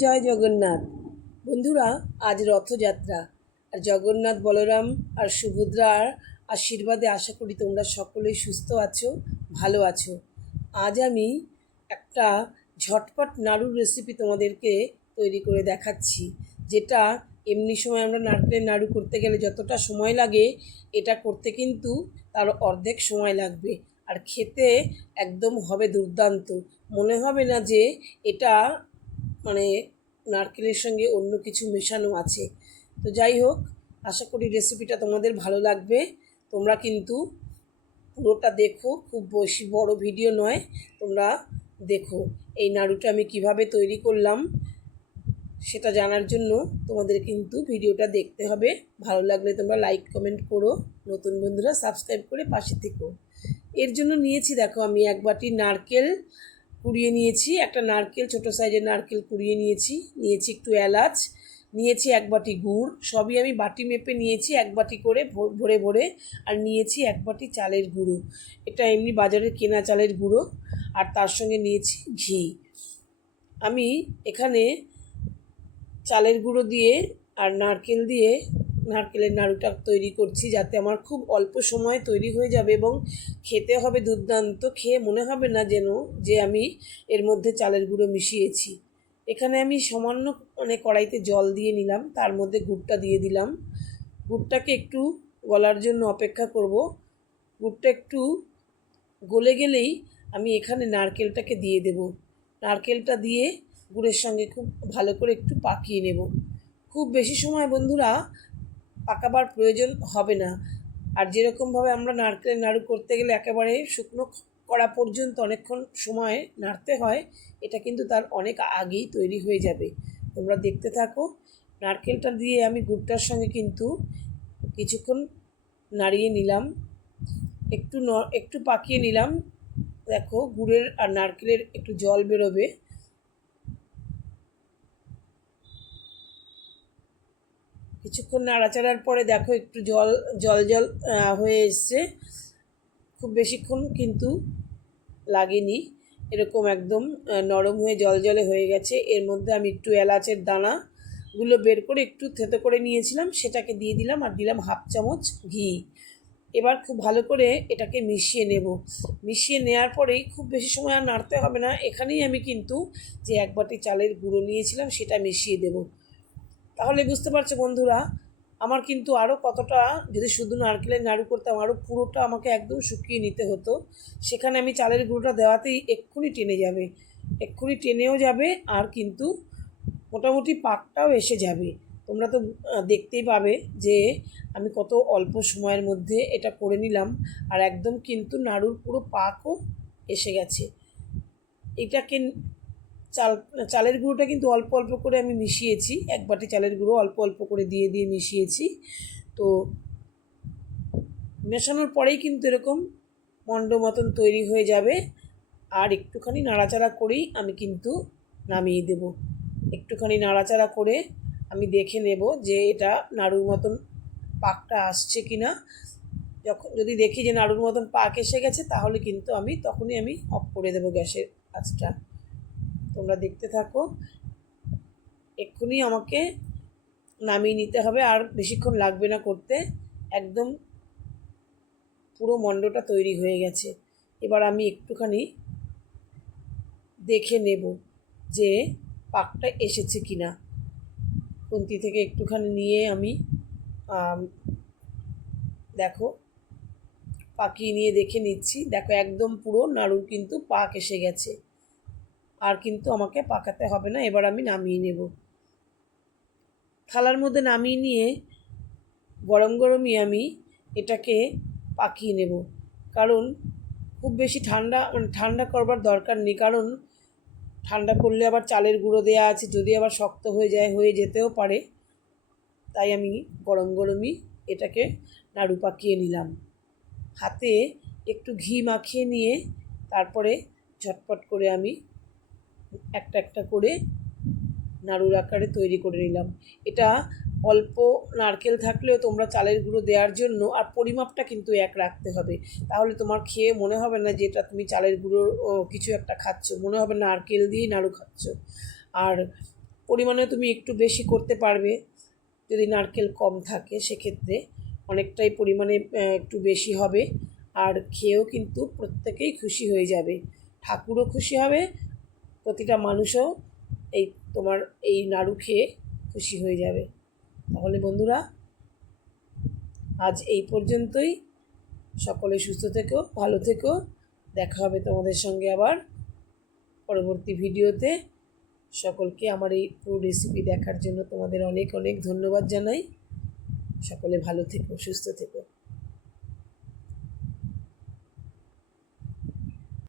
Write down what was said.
জয় জগন্নাথ। বন্ধুরা, আজ রথযাত্রা, আর জগন্নাথ বলরাম আর সুভদ্রার আশীর্বাদে আশা করি তোমরা সকলেই সুস্থ আছো, ভালো আছো। আজ আমি একটা ঝটপট নাড়ুর রেসিপি তোমাদেরকে তৈরি করে দেখাচ্ছি, যেটা এমনি সময় আমরা নারকেলের নাড়ু করতে গেলে যতটা সময় লাগে, এটা করতে কিন্তু তার অর্ধেক সময় লাগবে। আর খেতে একদম হবে দুর্দান্ত। মনে হবে না যে এটা মানে নারকেলের সঙ্গে অন্য কিছু মেশানো আছে। তো যাই হোক, আশা করি রেসিপিটা তোমাদের ভালো লাগবে। তোমরা কিন্তু পুরোটা দেখো, খুব বেশি বড় ভিডিও নয়, তোমরা দেখো এই নাড়ুটা আমি কিভাবে তৈরি করলাম সেটা জানার জন্য তোমাদের কিন্তু ভিডিওটা দেখতে হবে। ভালো লাগলে তোমরা লাইক কমেন্ট করো, নতুন বন্ধুরা সাবস্ক্রাইব করে পাশে থেকো। এর জন্য নিয়েছি, দেখো আমি এক বাটি নারকেল কুড়িয়ে নিয়েছি, একটা নারকেল ছোটো সাইজের নারকেল কুড়িয়ে নিয়েছি, নিয়েছি একটু এলাচ, নিয়েছি এক বাটি গুড়, সবই আমি বাটি মেপে নিয়েছি এক বাটি করে ভরে ভরে। আর নিয়েছি এক বাটি চালের গুঁড়ো, এটা এমনি বাজারের কেনা চালের গুঁড়ো। আর তার সঙ্গে নিয়েছি ঘি। আমি এখানে চালের গুঁড়ো দিয়ে আর নারকেল দিয়ে নারকেলের নাড়ুটা তৈরি করছি, যাতে আমার খুব অল্প সময়ে তৈরি হয়ে যাবে এবং খেতে হবে দুর্দান্ত। খেয়ে মনে হবে না যেন যে আমি এর মধ্যে চালের গুঁড়ো মিশিয়েছি। এখানে আমি সামান্য কড়াইতে জল দিয়ে নিলাম, তার মধ্যে গুড়টা দিয়ে দিলাম। গুড়টাকে একটু গলার জন্য অপেক্ষা করব। গুড়টা একটু গলে গেলেই আমি এখানে নারকেলটাকে দিয়ে দেব। নারকেলটা দিয়ে গুড়ের সঙ্গে খুব ভালো করে একটু পাকিয়ে নেব। খুব বেশি সময় বন্ধুরা পাকাবার প্রয়োজন হবে না। আর যেরকমভাবে আমরা নারকেলের নাড়ু করতে গেলে একেবারে শুকনো করা পর্যন্ত অনেকক্ষণ সময় নাড়তে হয়, এটা কিন্তু তার অনেক আগেই তৈরি হয়ে যাবে। তোমরা দেখতে থাকো। নারকেলটা দিয়ে আমি গুড়টার সঙ্গে কিন্তু কিছুক্ষণ নাড়িয়ে নিলাম, একটু পাকিয়ে নিলাম। দেখো গুড়ের আর নারকেলের একটু জল বেরোবে। কিছুক্ষণ নাড়াচাড়ার পরে দেখো একটু জল জল জল হয়ে এসছে। খুব বেশিক্ষণ কিন্তু লাগেনি, এরকম একদম নরম হয়ে জলজলে হয়ে গেছে। এর মধ্যে আমি একটু এলাচের দানাগুলো বের করে একটু থেতো করে নিয়েছিলাম, সেটাকে দিয়ে দিলাম। আর দিলাম হাফ চামচ ঘি। এবার খুব ভালো করে এটাকে মিশিয়ে নেব। মিশিয়ে নেওয়ার পরেই খুব বেশি সময় আর নাড়তে হবে না। এখানেই আমি কিন্তু যে এক বাটি চালের গুঁড়ো নিয়েছিলাম সেটা মিশিয়ে দেব। তাহলে বুঝতে পারছো বন্ধুরা, আমার কিন্তু আরও কতটা, যদি শুধু নারকেলের নাড়ু করতাম আরও পুরোটা আমাকে একদম শুকিয়ে নিতে হতো। সেখানে আমি চালের গুঁড়োটা দেওয়াতেই এক্ষুনি টেনে যাবে, এক্ষুনি টেনেও যাবে। আর কিন্তু মোটামুটি পাকটাও এসে যাবে। তোমরা তো দেখতেই পাবে যে আমি কত অল্প সময়ের মধ্যে এটা করে নিলাম। আর একদম কিন্তু নাড়ুর পুরো পাকও এসে গেছে। এটাকে চালের গুঁড়োটা কিন্তু অল্প অল্প করে আমি মিশিয়েছি, এক বাটি চালের গুঁড়ো অল্প অল্প করে দিয়ে দিয়ে মিশিয়েছি। তো মেশানোর পরেই কিন্তু এরকম মণ্ড মতন তৈরি হয়ে যাবে। আর একটুখানি নাড়াচাড়া করেই আমি কিন্তু নামিয়ে দেব। একটুখানি নাড়াচাড়া করে আমি দেখে নেব যে এটা নাড়ুর মতন পাকটা আসছে কি না। যদি দেখি যে নাড়ুর মতন পাক এসে গেছে, তাহলে কিন্তু তখনই আমি অফ করে দেবো গ্যাসের আঁচটা। তোমরা দেখতে থাকো। এক্ষুনি আমাকে নামিয়ে নিতে হবে, আর বেশিক্ষণ লাগবে না করতে। একদম পুরো মণ্ডটা তৈরি হয়ে গেছে। এবার আমি একটুখানি দেখে নেব যে পাকটা এসেছে কি না। খুন্তি থেকে একটুখানি নিয়ে আমি দেখো পাকিয়ে নিয়ে দেখে নিচ্ছি। দেখো একদম পুরো নাড়ুর কিন্তু পাক এসে গেছে, আর কিন্তু আমাকে পাকাতে হবে না। এবার আমি নামিয়ে নেব। থালার মধ্যে নামিয়ে নিয়ে গরম গরমই আমি এটাকে পাকিয়ে নেব। কারণ খুব বেশি ঠান্ডা করবার দরকার নেই, কারণ ঠান্ডা করলে আবার চালের গুঁড়ো দেওয়া আছে, যদি আবার শক্ত হয়ে যেতেও পারে। তাই আমি গরম গরমই এটাকে নাড়ু পাকিয়ে নিলাম। হাতে একটু ঘি মাখিয়ে নিয়ে তারপরে ঝটপট করে আমি একটা একটা করে নাড়ুর আকারে তৈরি করে নিলাম। এটা অল্প নারকেল থাকলেও তোমরা চালের গুঁড়ো দেওয়ার জন্য আর পরিমাপটা কিন্তু এক রাখতে হবে। তাহলে তোমার খেয়ে মনে হবে না যে এটা তুমি চালের গুঁড়োর কিছু একটা খাচ্ছ, মনে হবে নারকেল দিয়েই নাড়ু খাচ্ছ। আর পরিমাণে তুমি একটু বেশি করতে পারবে। যদি নারকেল কম থাকে সেক্ষেত্রে অনেকটাই পরিমাণে একটু বেশি হবে, আর খেয়েও কিন্তু প্রত্যেকেই খুশি হয়ে যাবে। ঠাকুরও খুশি হবে, প্রতিটা মানুষও এই তোমার এই নাড়ু খেয়ে খুশি হয়ে যাবে। তাহলে বন্ধুরা, আজ এই পর্যন্তই। সকলে সুস্থ থেকো, ভালো থেকো। দেখা হবে তোমাদের সঙ্গে আবার পরবর্তী ভিডিওতে। সকলকে আমার এই পুরো রেসিপি দেখার জন্য তোমাদের অনেক অনেক ধন্যবাদ জানাই। সকলে ভালো থেকো, সুস্থ থেকো।